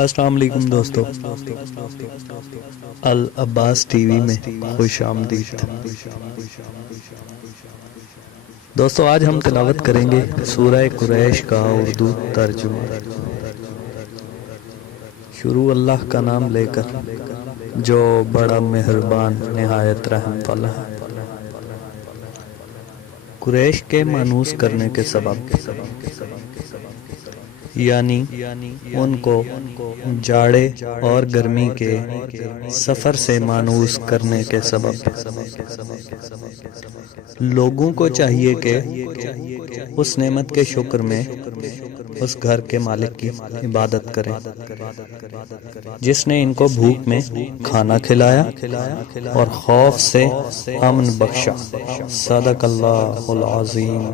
السلام علیکم دوستو، العباس ٹی وی میں خوش آمدید۔ دوستو آج ہم تلاوت کریں گے سورہ قریش کا اردو ترجمہ۔ شروع اللہ کا نام لے کر جو بڑا مہربان نہایت رحم والا ہے۔ قریش کے مانوس کرنے کے سبب، یعنی ان کو جاڑے اور گرمی کے سفر سے مانوس کرنے کے سبب، لوگوں کو چاہیے کہ اس نعمت کے شکر میں اس گھر کے مالک کی عبادت کریں جس نے ان کو بھوک میں کھانا کھلایا اور خوف سے امن بخشا۔ صدق اللہ العظیم۔